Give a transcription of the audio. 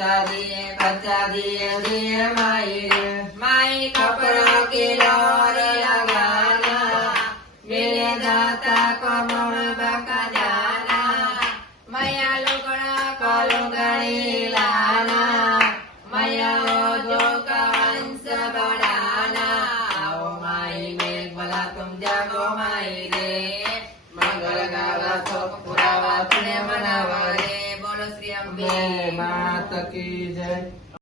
बच्चा दिए माई कपड़ा के लोरे लगाना मेरे दाता कमर बका जाना मैया लुगड़ा को लुगड़ी लाना मैया जो का वंश बढ़ाना आओ माई मेघ भला तुम जागो माई रे मंगल गावा शोक पुरावा पुण्य मनावा रे बोलो श्री अम्बे माता की जय।